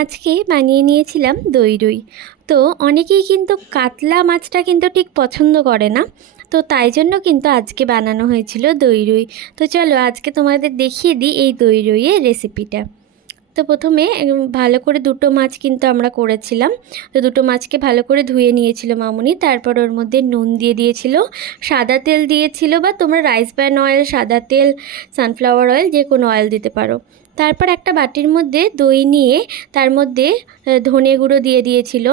আজকে বানিয়ে নিয়েছিলাম দই রুই। তো অনেকেই কিন্তু কাতলা মাছটা কিন্তু ঠিক পছন্দ করে না, তো তাই জন্য কিন্তু আজকে বানানো হয়েছিল দই রুই। তো চলো আজকে তোমাদের দেখিয়ে দিই এই দই রুইয়ের রেসিপিটা। তো প্রথমে ভালো করে দুটো মাছ কিন্তু আমরা করেছিলাম। তো দুটো মাছকে ভালো করে ধুয়ে নিয়েছিল মামুনি, তারপর ওর মধ্যে নুন দিয়ে দিয়েছিল, সাদা তেল দিয়েছিল, বা তোমরা রাইস ব্র্যান অয়েল, সাদা তেল, সানফ্লাওয়ার অয়েল যে কোনো অয়েল দিতে পারো। তারপর একটা বাটির মধ্যে দই নিয়ে তার মধ্যে ধনে গুঁড়ো দিয়ে দিয়েছিল,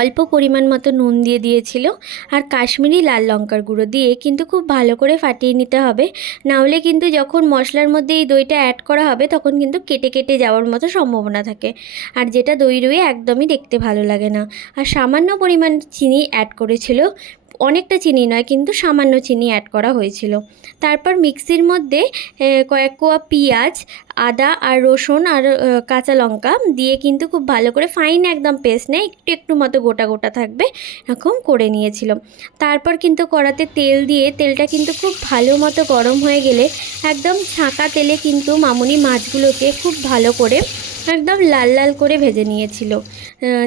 অল্প পরিমাণ মতো নুন দিয়ে দিয়েছিল, আর কাশ্মীরি লাল লঙ্কার গুঁড়ো দিয়ে কিন্তু খুব ভালো করে ফাটিয়ে নিতে হবে। না হলে কিন্তু যখন মশলার মধ্যে এই দইটা অ্যাড করা হবে তখন কিন্তু কেটে কেটে যাওয়ার মতো সম্ভাবনা থাকে, আর যেটা দই রুই একদমই দেখতে ভালো লাগে না। আর সামান্য পরিমাণ চিনি অ্যাড করেছিল, অনেকটা চিনি নয় কিন্তু সামান্য চিনি অ্যাড করা হয়েছিল। তারপর মিক্সির মধ্যে কয়েক কোয়া পেঁয়াজ, আদা আর রসুন আর কাঁচা লঙ্কা দিয়ে কিন্তু খুব ভালো করে ফাইন একদম পেস্ট নেই, একটু একটু মতো গোটা গোটা থাকবে এরকম করে নিয়েছিল। তারপর কিন্তু কড়াতে তেল দিয়ে তেলটা কিন্তু খুব ভালো মতো গরম হয়ে গেলে একদম ছাঁকা তেলে কিন্তু মামুনি মাছগুলোকে খুব ভালো করে একদম লাল লাল করে ভেজে নিয়েছিল।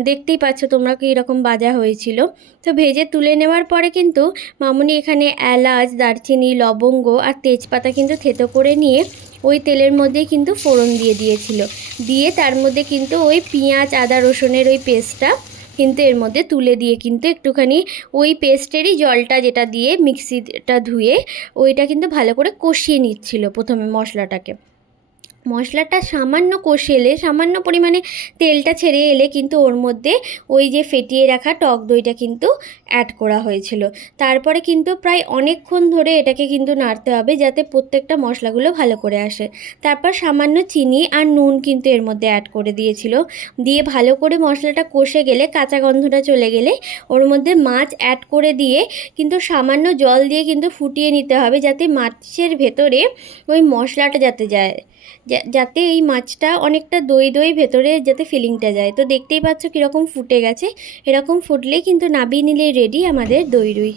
দেখতেই পাচ্ছ তোমরা কি এরকম ভাজা হয়েছিল। তো ভেজে তুলে নেওয়ার পরে কিন্তু মামুনি এখানে এলাচ, দারচিনি, লবঙ্গ আর তেজপাতা কিন্তু থেতো করে নিয়ে ওই তেলের মধ্যে কিন্তু ফোড়ন দিয়ে দিয়েছিল। দিয়ে তার মধ্যে কিন্তু ওই পেঁয়াজ, আদা, রসুনের ওই পেস্টটা কিন্তু এর মধ্যে তুলে দিয়ে কিন্তু একটুখানি ওই পেস্টেরই জলটা, যেটা দিয়ে মিক্সিটা ধুয়ে ওইটা কিন্তু ভালো করে কষিয়ে নিচ্ছিল প্রথমে মশলাটাকে। মশলাটা সামান্য কষে এলে, সামান্য পরিমাণে তেলটা ছেড়ে এলে কিন্তু ওর মধ্যে ওই যে ফেটিয়ে রাখা টক দইটা কিন্তু অ্যাড করা হয়েছিল। তারপরে কিন্তু প্রায় অনেকক্ষণ ধরে এটাকে কিন্তু নাড়তে হবে যাতে প্রত্যেকটা মশলাগুলো ভালো করে আসে। তারপর সামান্য চিনি আর নুন কিন্তু এর মধ্যে অ্যাড করে দিয়েছিল। দিয়ে ভালো করে মশলাটা কষে গেলে, কাঁচা গন্ধটা চলে গেলে ওর মধ্যে মাছ অ্যাড করে দিয়ে কিন্তু সামান্য জল দিয়ে কিন্তু ফুটিয়ে নিতে হবে, যাতে মাছের ভেতরে ওই মশলাটা যাতে যায়, যাতে এই মাছটা অনেকটা দই দই ভেতরে যাতে ফিলিংটা যায়। তো দেখতেই পাচ্ছ কীরকম ফুটে গেছে, এরকম ফুটলেই কিন্তু নাবিয়ে নিলেই রেডি আমাদের দই রুই।